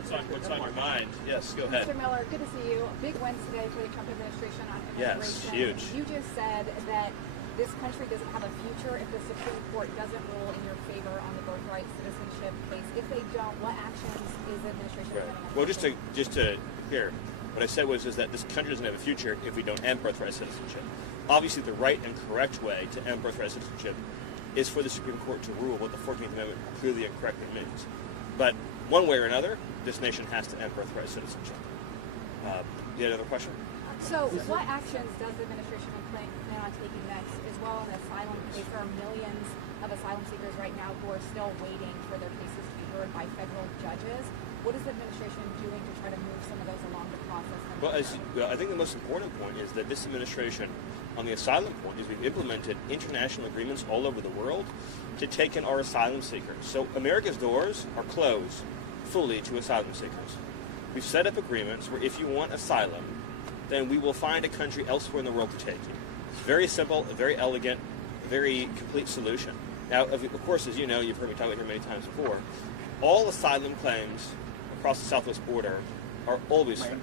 What's on your mind? Yes, go ahead. Mr. Miller, good to see you. Big wins today for the Trump administration on immigration. Yes, huge. You just said that this country doesn't have a future if the Supreme Court doesn't rule in your favor on the Birthright Citizenship case. If they don't, what actions is the administration planning on taking? Well, just to here, what I said was that this country doesn't have a future if we don't end birthright citizenship. Obviously, the right and correct way to end birthright citizenship is for the Supreme Court to rule what the 14th Amendment clearly and correctly means. But one way or another, this nation has to end birthright citizenship. You had another question? So what actions does the administration plan on taking next, as well as asylum case? There are millions of asylum seekers right now who are still waiting for their cases to be heard by federal judges. What is the administration doing to try to move some of those along the process? Well, I think the most important point is that this administration, on the asylum point, is we've implemented international agreements all over the world to take in our asylum seekers. So America's doors are closed fully to asylum seekers. We've set up agreements where if you want asylum, then we will find a country elsewhere in the world to take you. It's very simple, a very elegant, very complete solution. Now, of course, as you know, you've heard me talk about it here many times before, all asylum claims across the southwest border are always French.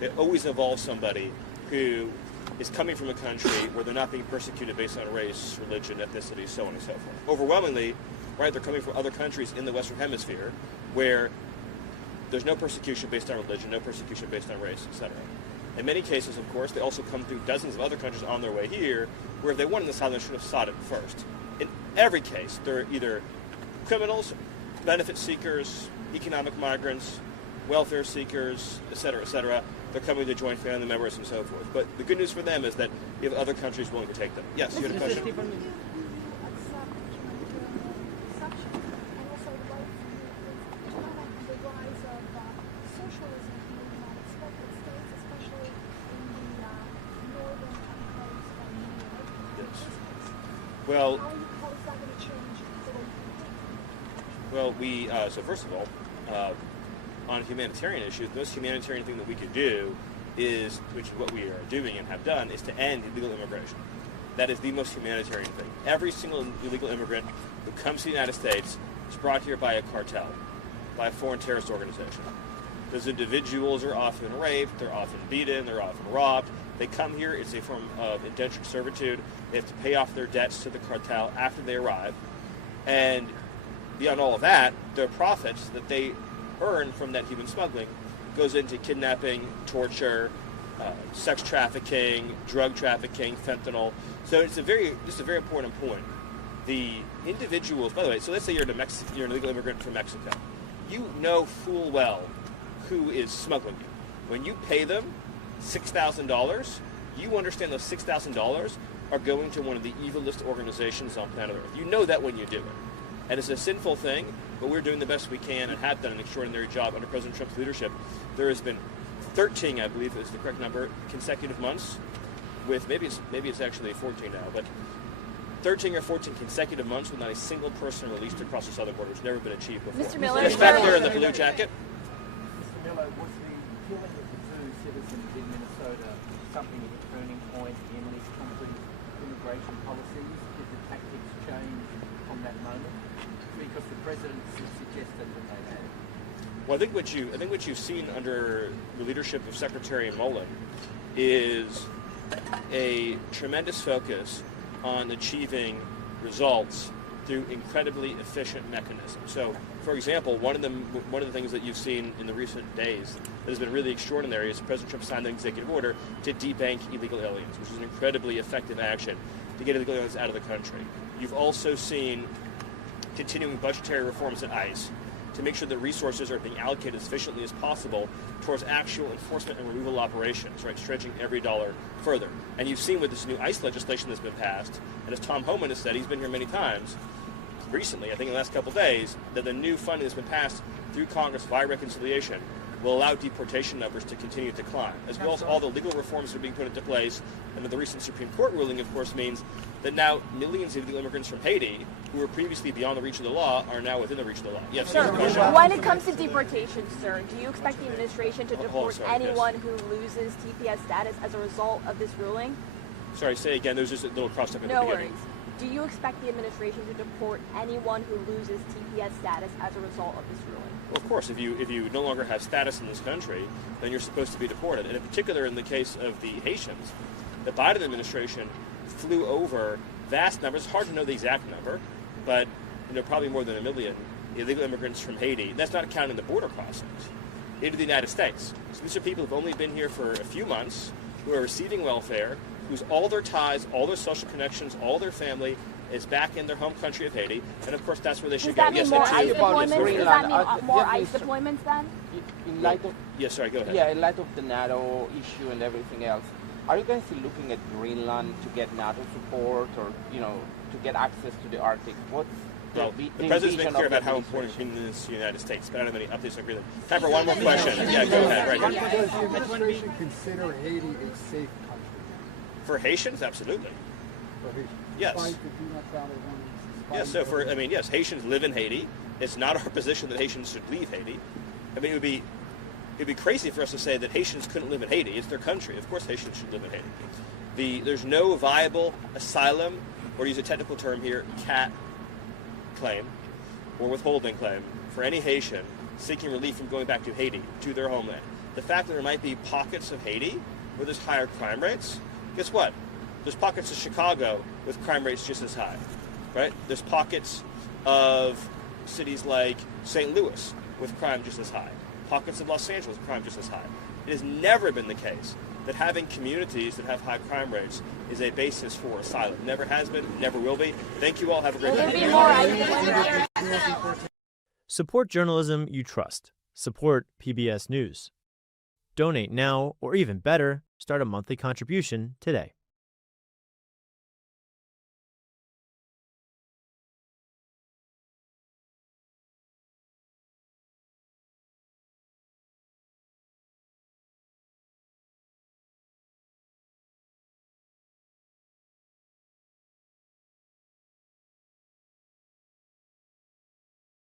They always involve somebody who is coming from a country where they're not being persecuted based on race, religion, ethnicity, so on and so forth. Overwhelmingly, right, they're coming from other countries in the Western Hemisphere where there's no persecution based on religion, no persecution based on race, etc. In many cases, of course, they also come through dozens of other countries on their way here, where if they wanted asylum, they should have sought it first. In every case, they're either criminals, benefit seekers, economic migrants, welfare seekers, etc., etc. They're coming to join family members and so forth. But the good news for them is that you have other countries willing to take them. Yes, you had a question? Well, so first of all, on humanitarian issues, the most humanitarian thing that we could do is, which is what we are doing and have done, is to end illegal immigration. That is the most humanitarian thing. Every single illegal immigrant who comes to the United States is brought here by a cartel, by a foreign terrorist organization. Those individuals are often raped, they're often beaten, they're often robbed. They come here, it's a form of indentured servitude. They have to pay off their debts to the cartel after they arrive. And beyond all of that, the profits that they earn from that human smuggling goes into kidnapping, torture, sex trafficking, drug trafficking, fentanyl. So it's a very important point. The individuals, by the way, so let's say you're an illegal immigrant from Mexico. You know full well who is smuggling you. When you pay them $6,000, you understand those $6,000 are going to one of the evilest organizations on planet Earth. You know that when you do it. And it's a sinful thing, but we're doing the best we can and have done an extraordinary job under President Trump's leadership. There has been 13, I believe is the correct number, consecutive months with, maybe it's actually 14 now, but 13 or 14 consecutive months with not a single person released across the southern border, which has never been achieved before. Mr. Miller, That's back there in the blue jacket. Mr. Miller, was the killing of the two citizens in Minnesota something of a turning point in this country's immigration policies? Did the tactics change from that moment? Because the president suggested that they had. Well, I think what you've seen under the leadership of Secretary Mullen is a tremendous focus on achieving results through incredibly efficient mechanisms. So, for example, one of the things that you've seen in the recent days that has been really extraordinary is President Trump signed an executive order to debank illegal aliens, which is an incredibly effective action to get illegal aliens out of the country. You've also seen continuing budgetary reforms at ICE to make sure that resources are being allocated as efficiently as possible towards actual enforcement and removal operations, right, stretching every dollar further. And you've seen with this new ICE legislation that's been passed, and as Tom Homan has said, he's been here many times, recently, I think in the last couple of days, that the new funding that's been passed through Congress via reconciliation will allow deportation numbers to continue to climb, as well as all the legal reforms that are being put into place. And the recent Supreme Court ruling, of course, means that now millions of illegal immigrants from Haiti, who were previously beyond the reach of the law, are now within the reach of the law. Yes, sir. When it comes to deportation, sir, do you expect the administration to deport anyone who loses TPS status as a result of this ruling? Sorry, say again. There's just a little crossed up in the beginning. No worries. Do you expect the administration to deport anyone who loses TPS status as a result of this ruling? Well, of course, if you no longer have status in this country, then you're supposed to be deported. And in particular, in the case of the Haitians, the Biden administration flew over vast numbers. It's hard to know the exact number, but probably more than 1 million illegal immigrants from Haiti. That's not counting the border crossings into the United States. So these are people who've only been here for a few months, who are receiving welfare, whose all their ties, all their social connections, all their family is back in their home country of Haiti, and of course that's where they should go. Does that mean more ICE deployments? Does that mean more ICE deployments then? In light of sorry, go ahead. Yeah, in light of the NATO issue and everything else, are you guys still looking at Greenland to get NATO support, or to get access to the Arctic? What's well, the president's been clear about how important Greenland is to the United States, but I don't have any updates on Greenland. Time for one more question. Yeah, go ahead. Right. Does the administration consider Haiti a safe country? For Haitians, absolutely. For Haitians? Yes. Despite the do not travel warnings, Yes. So yes, Haitians live in Haiti. It's not our position that Haitians should leave Haiti. I mean, it'd be crazy for us to say that Haitians couldn't live in Haiti. It's their country. Of course, Haitians should live in Haiti. There's no viable asylum, or to use a technical term here, CAT claim or withholding claim for any Haitian seeking relief from going back to Haiti, to their homeland. The fact that there might be pockets of Haiti where there's higher crime rates, guess what? There's pockets of Chicago with crime rates just as high, right? There's pockets of cities like St. Louis with crime just as high. Pockets of Los Angeles with crime just as high. It has never been the case that having communities that have high crime rates is a basis for asylum. Never has been, never will be. Thank you all. Have a great day. Support journalism you trust. Support PBS News. Donate now, or even better, start a monthly contribution today.